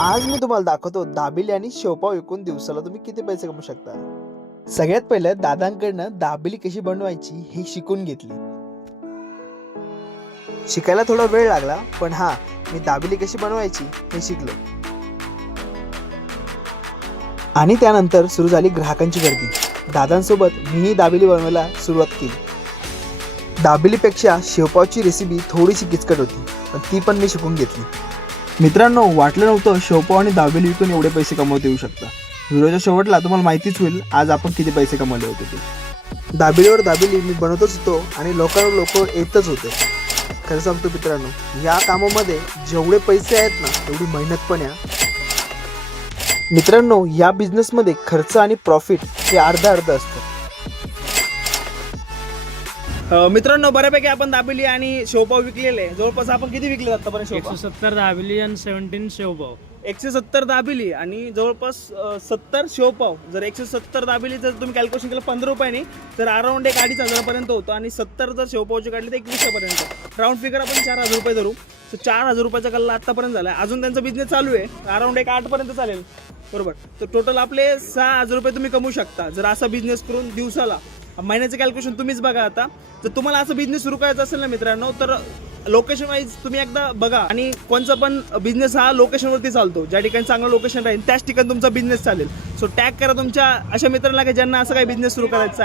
आज मी तुम्हाला दाखवतो दाबेली आणि शेवपाव विकून दिवसाला तुम्ही किती पैसे कमवू शकता। सगळ्यात पहिलं दादांकडनं दाबेली कशी बनवायची हे शिकून घेतली। शिकायला थोडा वेळ लागला, पण हा मी दाबेली कशी बनवायची हे शिकलो। आणि त्यानंतर सुरू झाली ग्राहकांची गर्दी। दादांसोबत मीही दाबेली बनवायला सुरुवात केली। दाबेलीपेक्षा शेवपावची रेसिपी थोडीशी किचकट होती, पण ती पण मी शिकून घेतली। मित्रांनो, वाटलं नव्हतं शेवपाव आणि दाबेली विकून एवढे पैसे कमवता येऊ शकता। व्हिडिओच्या शेवटला तुम्हाला माहितीच होईल आज आपण किती पैसे कमवले होते ते। दाबेलीवर दाबेली मी बनवतच होतो आणि लोकांवर लोक येतच होते। खरं सांगतो मित्रांनो, या कामामध्ये जेवढे पैसे आहेत ना तेवढी मेहनत पण आहे। मित्रांनो, या बिझनेसमध्ये खर्च आणि प्रॉफिट हे अर्धा अर्ध असतं। मित्रांनो, बऱ्यापैकी आपण दाबेली आणि शेवपाव विकलेले। जवळपास आपण किती विकले आतापर्यंत शेवपाव? 170 दाबेली आणि 17 शेवभाव। 170 दाबेली आणि जवळपास 70 शेवपाव। जर 170 दाबेली जर तुम्ही कॅल्क्युलेशन केलं 15 रुपयाने, तर अराउंड 2,500 पर्यंत होतं। आणि 70 जर शेवपावचे काढले तर 2100 पर्यंत। राऊंड फिगर आपण 4,000 रुपये धरू, तर 4,000 रुपयाचा गल्ला आतापर्यंत झाला। अजून त्यांचा बिझनेस चालू आहे, अराउंड 8 पर्यंत चालेल, बरोबर। तर टोटल आपले 6,000 रुपये तुम्ही कमवू शकता जर असा बिझनेस करून दिवसाला। महिन्याचं कॅल्क्युलेशन तुम्हीच बघा। आता जर तुम्हाला असं बिझनेस सुरू करायचा असेल ना मित्रांनो, तर लोकेशन वाईज तुम्ही एकदा बघा। आणि कोणचा पण बिझनेस हा लोकेशनवरती चालतो। ज्या ठिकाणी चांगलं लोकेशन राहील त्याच ठिकाणी तुमचा बिझनेस चालेल। सो टॅग करा तुमच्या अशा मित्रांना की ज्यांना असं काही बिझनेस सुरू करायचा आहे।